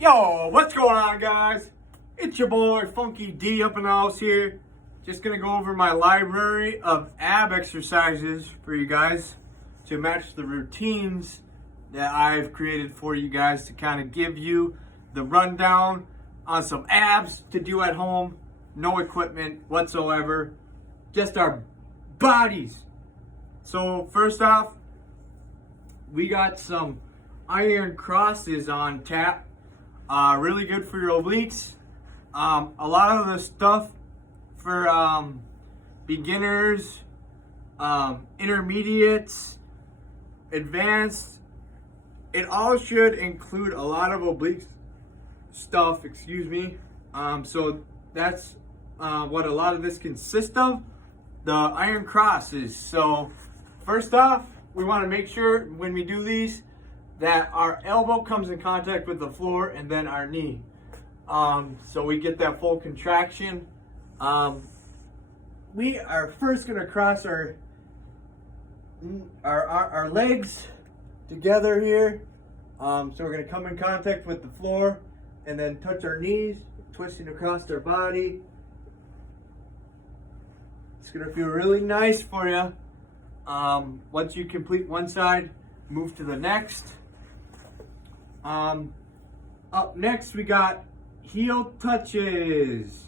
Yo, what's going on, guys? It's your boy Funky D up in the house here. Just gonna go over my library of ab exercises for you guys to match the routines that I've created for you guys to kind of give you the rundown on some abs to do at home. No equipment whatsoever, just our bodies. So first off, we got some iron crosses on tap. Really good for your obliques. A lot of the stuff for beginners, intermediates, advanced, it all should include a lot of oblique stuff, excuse me. So that's what a lot of this consists of, the iron crosses. So first off, we want to make sure when we do these that our elbow comes in contact with the floor and then our knee. So we get that full contraction. We are first going to cross our legs together here. So we're going to come in contact with the floor and then touch our knees, twisting across our body. It's going to feel really nice for you. Once you complete one side, move to the next. Up next, we got heel touches.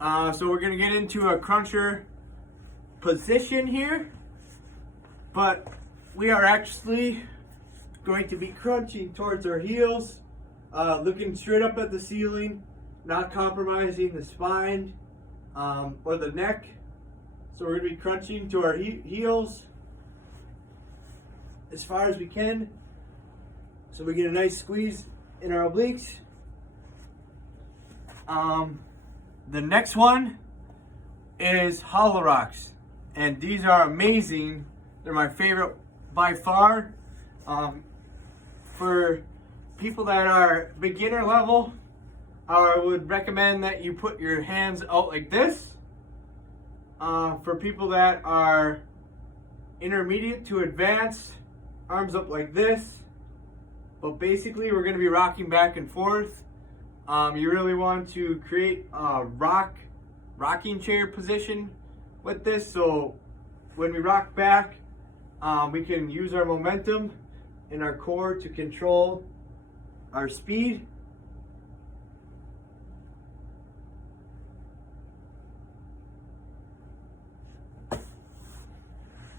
So we're gonna get into a cruncher position here, but we are actually going to be crunching towards our heels, looking straight up at the ceiling, not compromising the spine or the neck. So we're gonna be crunching to our heels as far as we can, so we get a nice squeeze in our obliques. The next one is hollow rocks, and these are amazing. They're my favorite by far. For people that are beginner level, I would recommend that you put your hands out like this. For people that are intermediate to advanced, arms up like this. But basically, we're going to be rocking back and forth. You really want to create a rocking chair position with this. So when we rock back, we can use our momentum in our core to control our speed.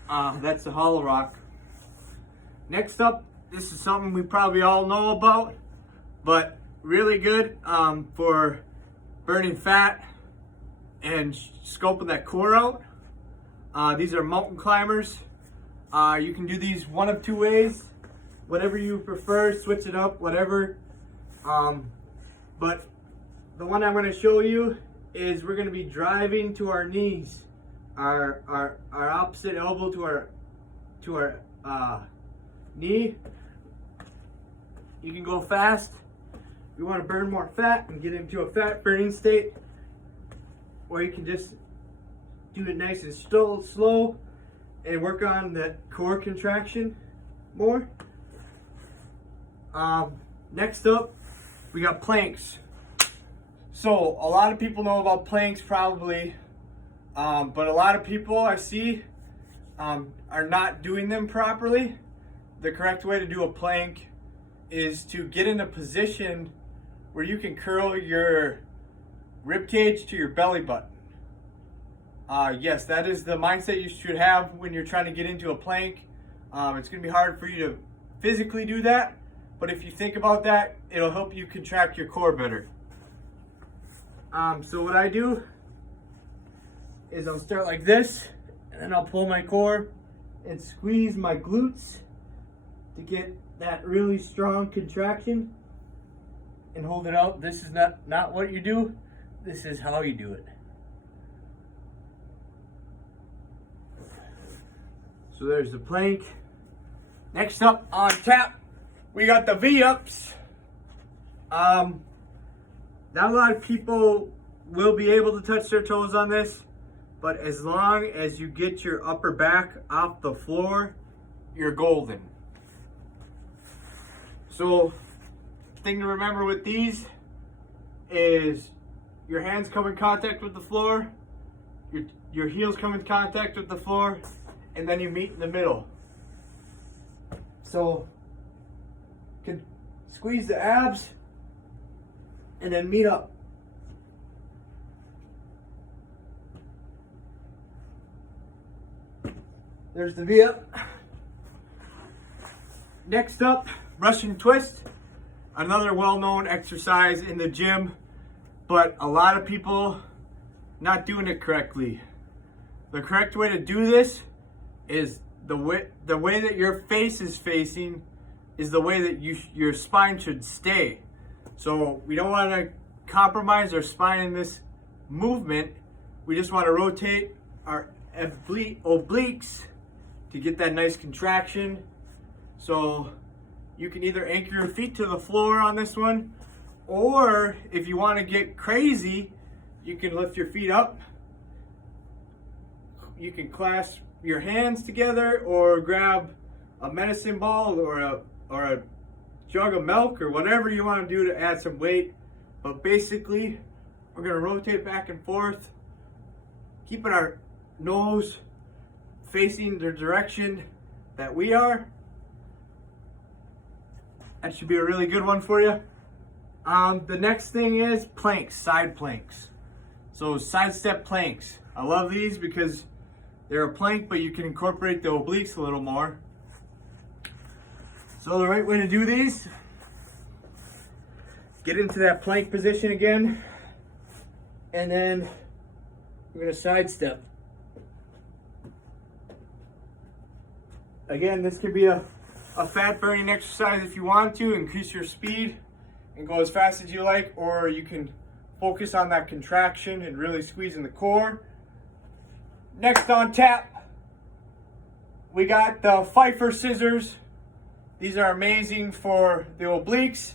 That's the hollow rock. Next up, this is something we probably all know about, but really good for burning fat and scoping that core out. These are mountain climbers. You can do these one of two ways, whatever you prefer, switch it up, whatever. But the one I'm going to show you is we're going to be driving to our knees, our opposite elbow to our knee. You can go fast. If you want to burn more fat and get into a fat burning state, or you can just do it nice and slow and work on that core contraction more. Next up, we got planks. So a lot of people know about planks probably, but a lot of people I see are not doing them properly. The correct way to do a plank is to get in a position where you can curl your rib cage to your belly button. Yes, that is the mindset you should have when you're trying to get into a plank. It's going to be hard for you to physically do that, but if you think about that, it'll help you contract your core better. So what I do is I'll start like this, and then I'll pull my core and squeeze my glutes to get that really strong contraction and hold it out. This is not what you do, this is how you do it. So there's the plank. Next up on tap, we got the V-ups. Not a lot of people will be able to touch their toes on this, but as long as you get your upper back off the floor, you're golden. So thing to remember with these is your hands come in contact with the floor, your heels come in contact with the floor, and then you meet in the middle. So you can squeeze the abs and then meet up. There's the V-up. Next up, Russian twist. Another well-known exercise in the gym, but a lot of people not doing it correctly. The correct way to do this is the way that your face is facing is the way that your spine should stay. So we don't want to compromise our spine in this movement. We just want to rotate our obliques to get that nice contraction. So you can either anchor your feet to the floor on this one, or if you want to get crazy, you can lift your feet up. You can clasp your hands together or grab a medicine ball or a jug of milk or whatever you want to do to add some weight. But basically, we're going to rotate back and forth, keeping our nose facing the direction that we are. That should be a really good one for you. The next thing is planks, side planks. So side step planks. I love these because they're a plank, but you can incorporate the obliques a little more. So the right way to do these, get into that plank position again, and then we're going to side step. Again, this could be a fat burning exercise if you want to increase your speed and go as fast as you like, or you can focus on that contraction and really squeeze in the core. Next on tap, we got the Pfeiffer scissors. These are amazing for the obliques,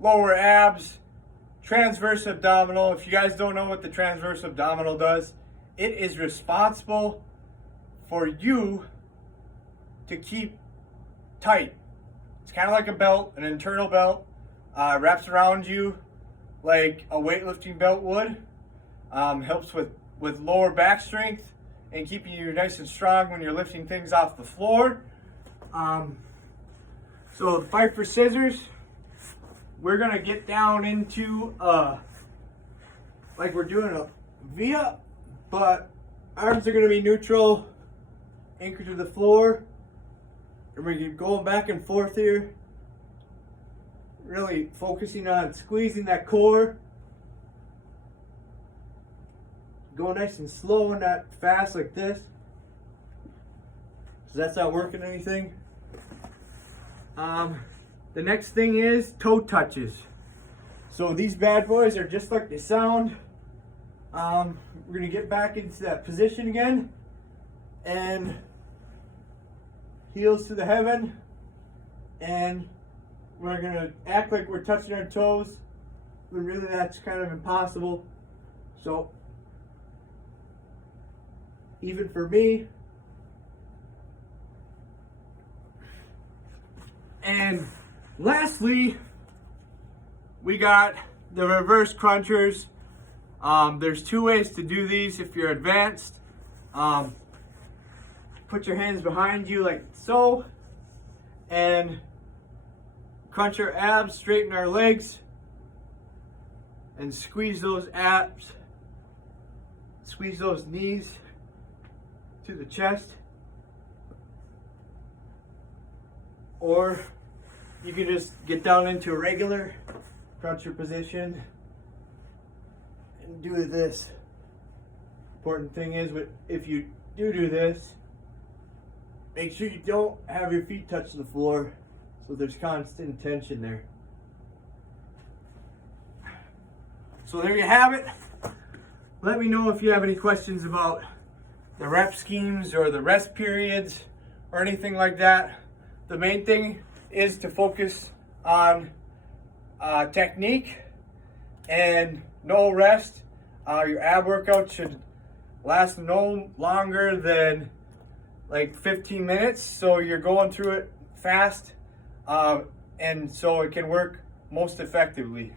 lower abs, transverse abdominal. If you guys don't know what the transverse abdominal does, it is responsible for you to keep tight. It's kind of like a belt, an internal belt, wraps around you like a weightlifting belt would. Helps with lower back strength and keeping you nice and strong when you're lifting things off the floor. So the Pfeiffer scissors, we're gonna get down into like we're doing a V-up, but arms are gonna be neutral, anchored to the floor. And we're going back and forth here, really focusing on squeezing that core. Go nice and slow and not fast like this, so that's not working anything. The next thing is toe touches. So these bad boys are just like they sound. We're gonna get back into that position again, and heels to the heaven, and we're gonna act like we're touching our toes, but really that's kind of impossible. So even for me, and lastly, we got the reverse crunchers. There's two ways to do these if you're advanced. Put your hands behind you like so, and crunch our abs, straighten our legs, and squeeze those abs, squeeze those knees to the chest. Or you can just get down into a regular cruncher position and do this. Important thing is, if you do this, make sure you don't have your feet touch the floor, so there's constant tension there. So there you have it. Let me know if you have any questions about the rep schemes or the rest periods or anything like that. The main thing is to focus on technique and no rest. Your ab workout should last no longer than like 15 minutes, so you're going through it fast. and so it can work most effectively.